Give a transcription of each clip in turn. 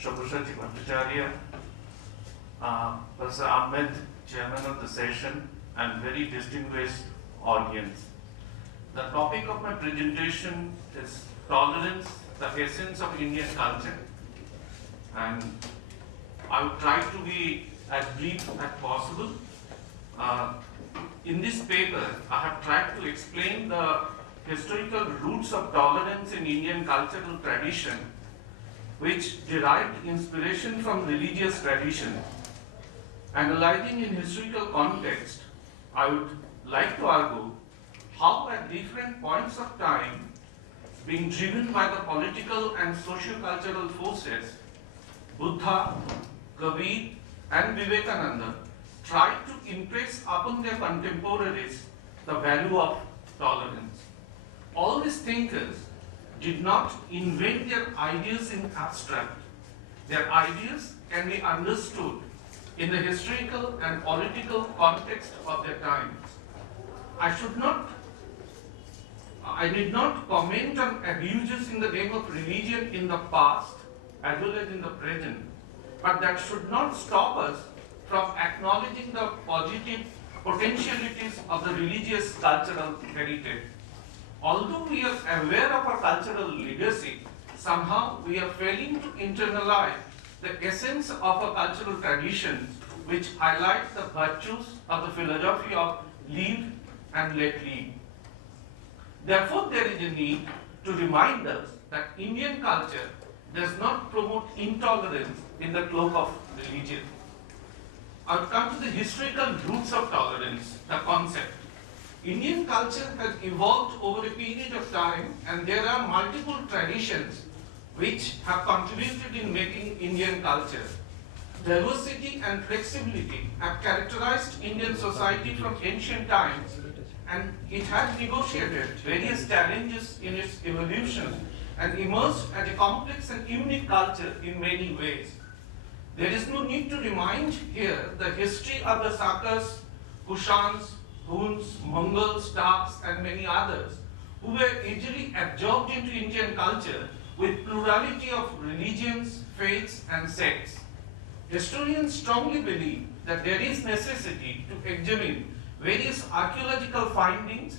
Shobhushaji Bhattacharya, Professor Ahmed, Chairman of the session, and very distinguished audience. The topic of my presentation is tolerance, the essence of Indian culture. And I will try to be as brief as possible. In this paper, I have tried to explain the historical roots of tolerance in Indian cultural tradition, which derived inspiration from religious tradition. Analyzing in historical context, I would like to argue how at different points of time, being driven by the political and socio-cultural forces, Buddha, Kabir, and Vivekananda tried to impress upon their contemporaries the value of tolerance. All these thinkers did not invent their ideas in abstract. Their ideas can be understood in the historical and political context of their times. I did not comment on abuses in the name of religion in the past as well as in the present, but that should not stop us from acknowledging the positive potentialities of the religious cultural heritage. Although we are aware of our cultural legacy, somehow we are failing to internalize the essence of our cultural traditions, which highlight the virtues of the philosophy of live and let live. Therefore, there is a need to remind us that Indian culture does not promote intolerance in the cloak of religion. I'll come to the historical roots of tolerance, the concept. Indian culture has evolved over a period of time, and there are multiple traditions which have contributed in making Indian culture. Diversity and flexibility have characterized Indian society from ancient times, and it has negotiated various challenges in its evolution and emerged as a complex and unique culture in many ways. There is no need to remind here the history of the Sakas, Kushans, Huns, Mongols, Turks, and many others who were easily absorbed into Indian culture with plurality of religions, faiths, and sects. Historians strongly believe that there is necessity to examine various archaeological findings,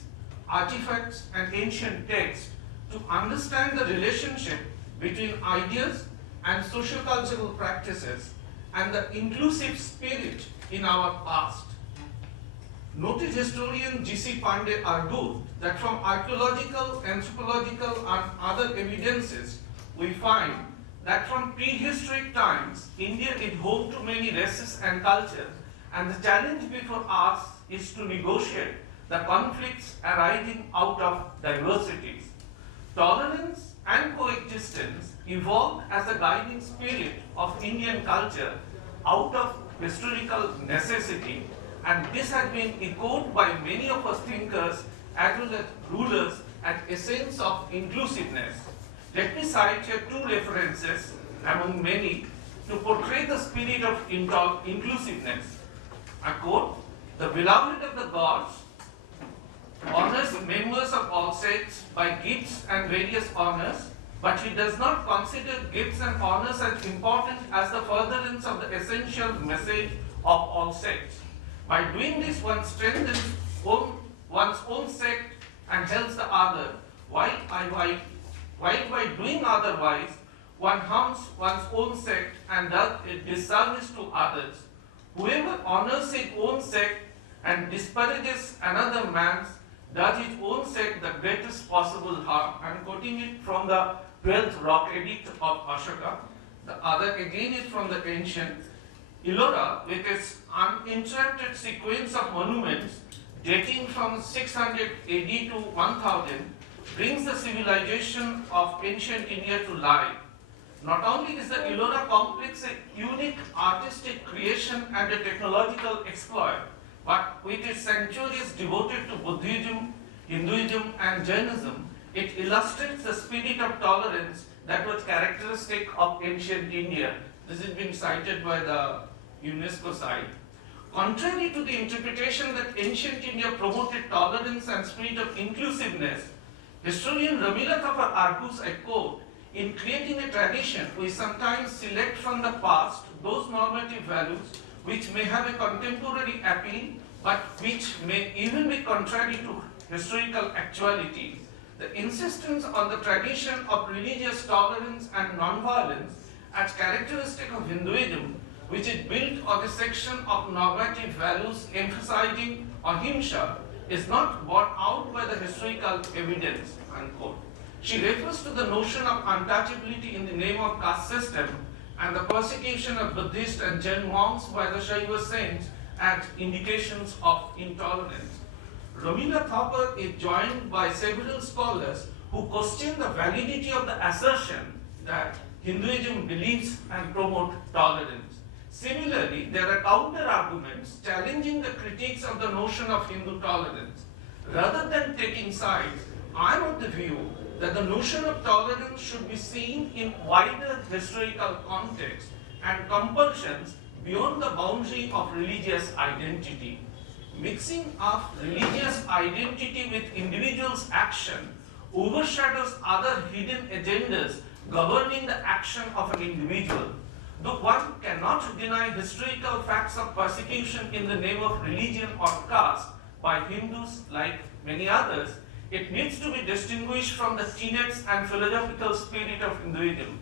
artifacts, and ancient texts to understand the relationship between ideas and socio-cultural practices and the inclusive spirit in our past. Noted historian G.C. Pandey argued that from archaeological, anthropological, and other evidences, we find that from prehistoric times, India is home to many races and cultures, and the challenge before us is to negotiate the conflicts arising out of diversities. Tolerance and coexistence evolved as a guiding spirit of Indian culture out of historical necessity, and this has been echoed by many of us thinkers as well as rulers as essence of inclusiveness. Let me cite here two references among many to portray the spirit of inclusiveness. I quote, "The beloved of the gods honors members of all sects by gifts and various honors, but he does not consider gifts and honors as important as the furtherance of the essential message of all sects. By doing this, one strengthens one's own sect and helps the other, while by doing otherwise, one harms one's own sect and does a disservice to others. Whoever honors his own sect and disparages another man's does his own sect the greatest possible harm." I'm quoting it from the 12th Rock Edict of Ashoka. The other again is from the ancient Ellora, with its uninterrupted sequence of monuments dating from 600 AD to 1000, brings the civilization of ancient India to life. Not only is the Ellora complex a unique artistic creation and a technological exploit, but with its sanctuaries devoted to Buddhism, Hinduism, and Jainism, it illustrates the spirit of tolerance that was characteristic of ancient India. This has been cited by the UNESCO site. Contrary to the interpretation that ancient India promoted tolerance and spirit of inclusiveness, historian Ramila Thapar argues, I quote, In creating a tradition, we sometimes select from the past those normative values which may have a contemporary appeal, but which may even be contrary to historical actuality. The insistence on the tradition of religious tolerance and non-violence as characteristic of Hinduism, which is built on a section of normative values emphasizing ahimsa, is not borne out by the historical evidence, unquote. She refers to the notion of untouchability in the name of caste system and the persecution of Buddhist and Jain monks by the Shaiva saints as indications of intolerance. Romina Thapar is joined by several scholars who question the validity of the assertion that Hinduism believes and promotes tolerance. Similarly, there are counter-arguments challenging the critiques of the notion of Hindu tolerance. Rather than taking sides, I am of the view that the notion of tolerance should be seen in wider historical context and compulsions beyond the boundary of religious identity. Mixing of religious identity with individuals' action overshadows other hidden agendas governing the action of an individual. Though one cannot deny historical facts of persecution in the name of religion or caste by Hindus like many others, it needs to be distinguished from the tenets and philosophical spirit of Hinduism.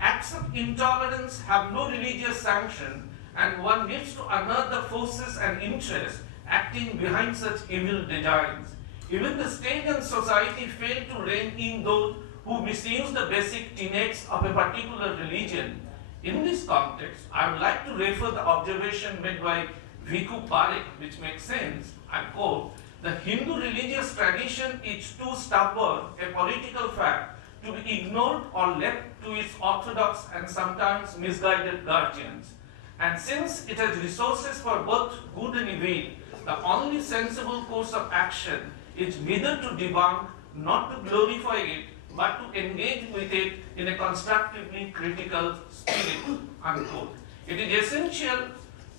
Acts of intolerance have no religious sanction, and one needs to unearth the forces and interests acting behind such evil designs. Even the state and society fail to rein in those who misuse the basic tenets of a particular religion. In this context, I would like to refer the observation made by Viku Parekh, which makes sense. I quote, "The Hindu religious tradition is too stubborn a political fact to be ignored or left to its orthodox and sometimes misguided guardians. And since it has resources for both good and evil, the only sensible course of action is neither to debunk nor to glorify it, but to engage with it in a constructively critical spirit," unquote. It is essential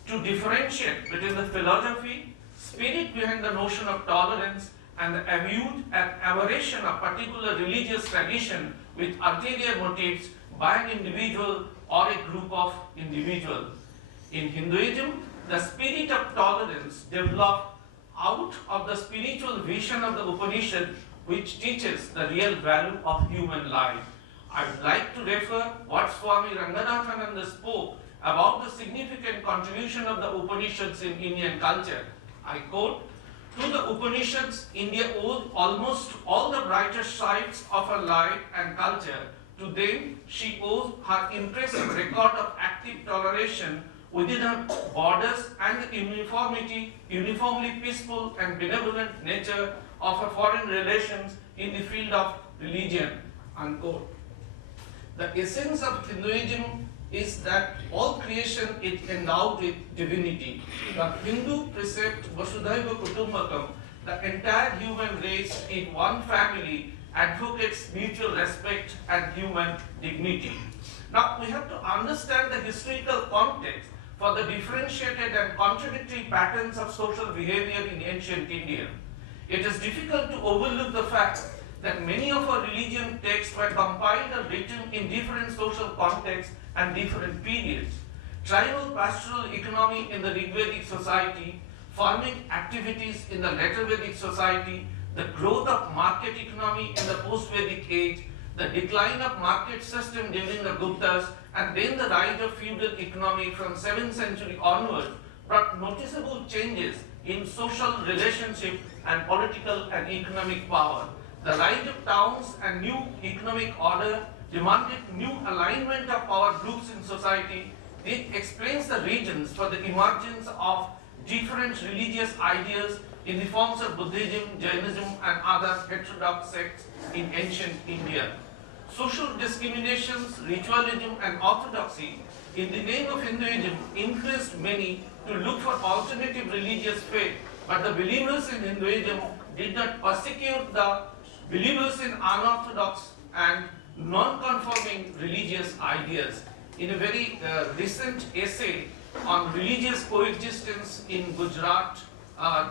to differentiate between the philosophy, spirit behind the notion of tolerance, and the abuse and aberration of particular religious tradition with ulterior motives by an individual or a group of individuals. In Hinduism, the spirit of tolerance developed out of the spiritual vision of the Upanishad, which teaches the real value of human life. I would like to refer what Swami Ranganathananda spoke about the significant contribution of the Upanishads in Indian culture. I quote, "To the Upanishads, India owes almost all the brightest sides of her life and culture. To them, she owes her impressive record of active toleration within her borders and the uniformly peaceful and benevolent nature of her foreign relations in the field of religion," unquote. The essence of Hinduism is that all creation is endowed with divinity. The Hindu precept Vasudhaiva Kutumbakam, the entire human race in one family, advocates mutual respect and human dignity. Now we have to understand the historical context for the differentiated and contradictory patterns of social behavior in ancient India. It is difficult to overlook the fact that many of our religion texts were compiled or written in different social contexts and different periods. Tribal pastoral economy in the Rigvedic society, farming activities in the later Vedic society, the growth of market economy in the post-Vedic age, the decline of market system during the Guptas, and then the rise of feudal economy from 7th century onward brought noticeable changes in social relationship and political and economic power. The rise of towns and new economic order demanded new alignment of power groups in society. This explains the reasons for the emergence of different religious ideas in the forms of Buddhism, Jainism, and other heterodox sects in ancient India. Social discriminations, ritualism, and orthodoxy in the name of Hinduism influenced many to look for alternative religious faith, but the believers in Hinduism did not persecute the believers in unorthodox and non-conforming religious ideas. In a very recent essay on religious coexistence in Gujarat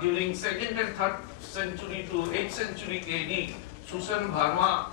during 2nd and 3rd century to 8th century AD, Susan Bharma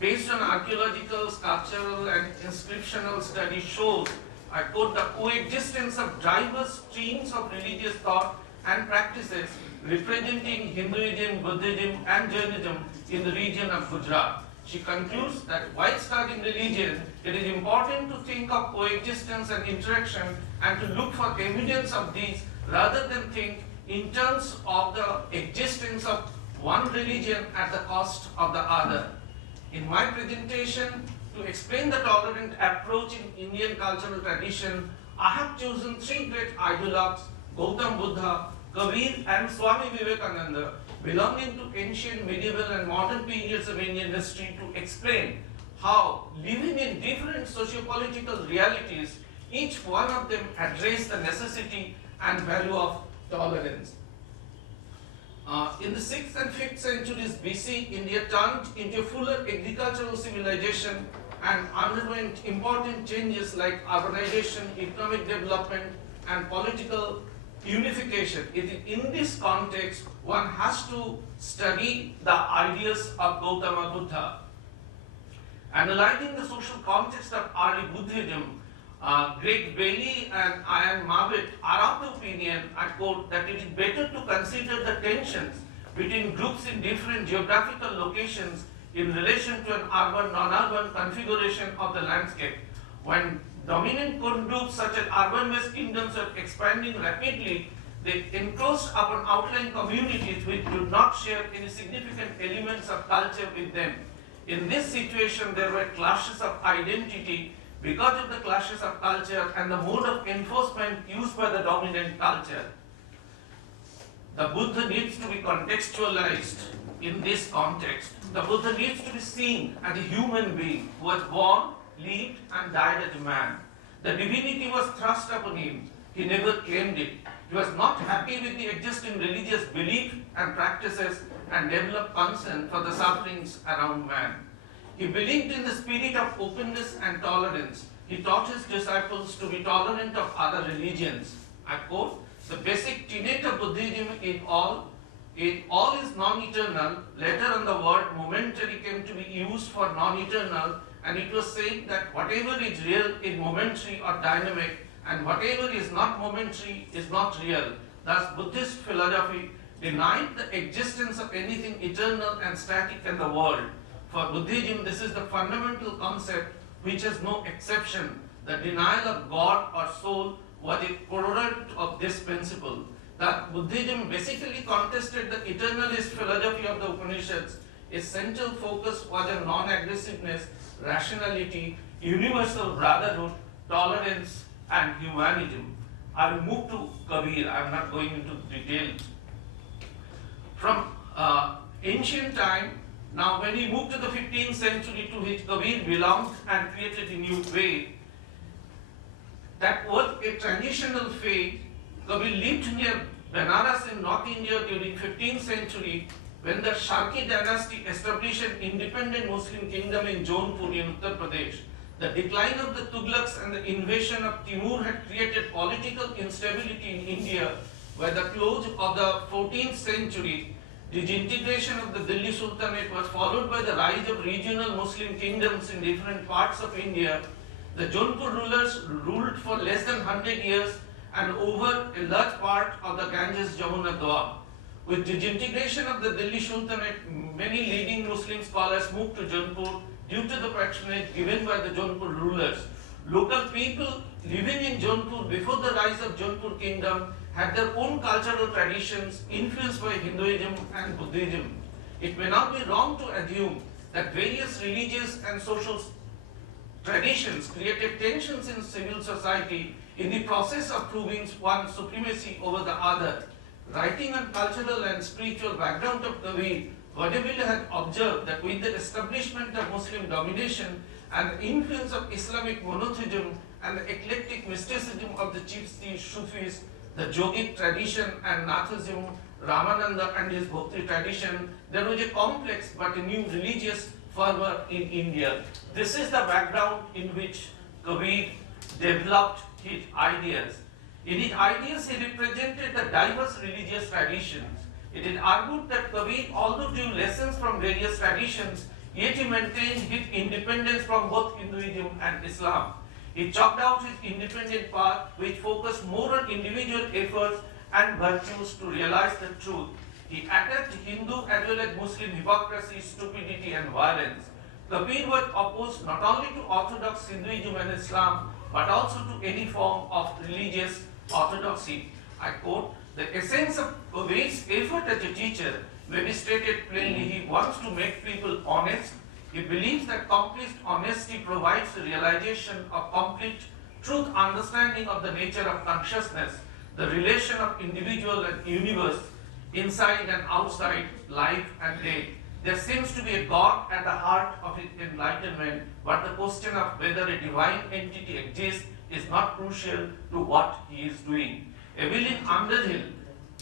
based on archaeological, sculptural and inscriptional study shows, I quote, the coexistence of diverse streams of religious thought and practices representing Hinduism, Buddhism and Jainism in the region of Gujarat. She concludes that while studying religion, it is important to think of coexistence and interaction and to look for evidence of these rather than think in terms of the existence of one religion at the cost of the other. In my presentation, to explain the tolerant approach in Indian cultural tradition, I have chosen three great ideologues, Gautam Buddha, Kabir and Swami Vivekananda, belonging to ancient, medieval and modern periods of Indian history, to explain how, living in different socio-political realities, each one of them address the necessity and value of tolerance. In the 6th and 5th centuries BC, India turned into a fuller agricultural civilization and underwent important changes like urbanization, economic development and political unification. It is in this context one has to study the ideas of Gautama Buddha. Analyzing the social context of early Buddhism, Greg Bailey and Ian Marvitt are of the opinion, I quote, that it is better to consider the tensions between groups in different geographical locations in relation to an urban, non-urban configuration of the landscape. When dominant groups such as urban West kingdoms were expanding rapidly, they encroached upon outlying communities which do not share any significant elements of culture with them. In this situation, there were clashes of identity because of the clashes of culture and the mode of enforcement used by the dominant culture. The Buddha needs to be contextualized in this context. The Buddha needs to be seen as a human being who was born, lived and died as a man. The divinity was thrust upon him. He never claimed it. He was not happy with the existing religious belief and practices and developed concern for the sufferings around man. He believed in the spirit of openness and tolerance. He taught his disciples to be tolerant of other religions. I quote, the basic tenet of Buddhism in all is non-eternal. Later on the word momentary came to be used for non-eternal, and it was said that whatever is real is momentary or dynamic and whatever is not momentary is not real. Thus Buddhist philosophy denied the existence of anything eternal and static in the world. For Buddhism, this is the fundamental concept which has no exception. The denial of God or soul was a corollary of this principle. That Buddhism basically contested the eternalist philosophy of the Upanishads. Its central focus was on non-aggressiveness, rationality, universal brotherhood, tolerance and humanism. I will move to Kabir. I am not going into detail. From ancient time, now when we move to the 15th century, to which Kabir belonged and created a new way, that was a transitional phase. Kabir lived near Benares in North India during 15th century when the Sharki dynasty established an independent Muslim kingdom in Jaunpur in Uttar Pradesh. The decline of the Tughlaqs and the invasion of Timur had created political instability in India. By the close of the 14th century, the disintegration of the Delhi Sultanate was followed by the rise of regional Muslim kingdoms in different parts of India. The Jaunpur rulers ruled for less than 100 years and over a large part of the Ganges Jamuna Doab. With the disintegration of the Delhi Sultanate, many leading Muslim scholars moved to Jaunpur due to the patronage given by the Jaunpur rulers. Local people living in Jaunpur before the rise of Jaunpur kingdom had their own cultural traditions influenced by Hinduism and Buddhism. It may not be wrong to assume that various religious and social traditions created tensions in civil society in the process of proving one's supremacy over the other. Writing on cultural and spiritual background of Kabir, Wadavilla had observed that with the establishment of Muslim domination and the influence of Islamic monotheism and the eclectic mysticism of the Chishti Sufis, the Yogic tradition and Nathism, Ramananda and his Bhakti tradition, there was a complex but a new religious fervor in India. This is the background in which Kabir developed his ideas. In his ideas, he represented the diverse religious traditions. It is argued that Kabir, although drew lessons from various traditions, Yet he maintained his independence from both Hinduism and Islam. He chalked out his independent path, which focused more on individual efforts and virtues to realize the truth. He attacked Hindu as well as Muslim hypocrisy, stupidity, and violence. Kabir was opposed not only to Orthodox Hinduism and Islam, but also to any form of religious orthodoxy. I quote, the essence of Kabir's effort as a teacher may be stated plainly. He wants to make people honest. He believes that complete honesty provides the realization of complete truth understanding of the nature of consciousness, the relation of individual and universe, inside and outside, life and death. There seems to be a God at the heart of his enlightenment, but the question of whether a divine entity exists is not crucial to what he is doing. Evelyn Underhill,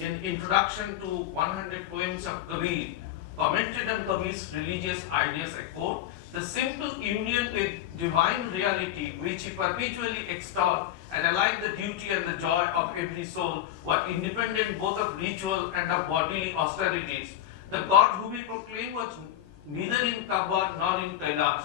in Introduction to 100 Poems of Kabir, commented on Kabir's religious ideas, I quote, the simple union with divine reality which he perpetually extolled and alike the duty and the joy of every soul were independent both of ritual and of bodily austerities. The God whom he proclaimed was neither in Kaaba nor in Kailash.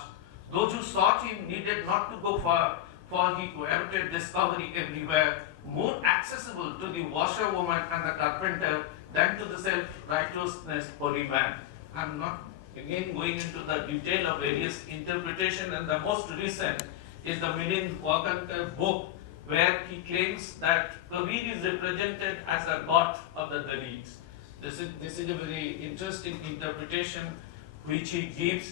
Those who sought him needed not to go far, for he cohabited discovery everywhere, more accessible to the washerwoman and the carpenter than to the self-righteousness holy man. I am not again going into the detail of various interpretations, and the most recent is the Milind Wagankar book, where he claims that Kabir is represented as a god of the Dalits. This is a very interesting interpretation which he gives,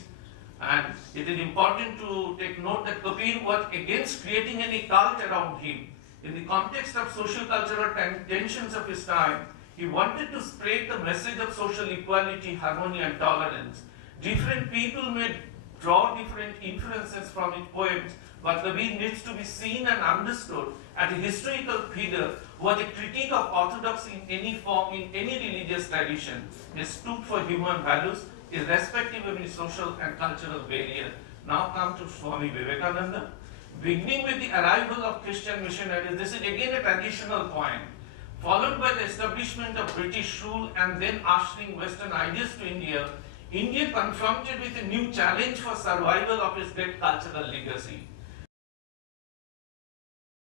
and it is important to take note that Kabir was against creating any cult around him. In the context of social cultural tensions of his time, he wanted to spread the message of social equality, harmony and tolerance. Different people may draw different influences from his poems, but Kabir needs to be seen and understood as a historical figure who was a critique of orthodoxy in any form, in any religious tradition. He stood for human values, irrespective of any social and cultural barrier. Now come to Swami Vivekananda. Beginning with the arrival of Christian missionaries, this is again a traditional point, followed by the establishment of British rule and then ushering Western ideas to India, India confronted with a new challenge for survival of its great cultural legacy.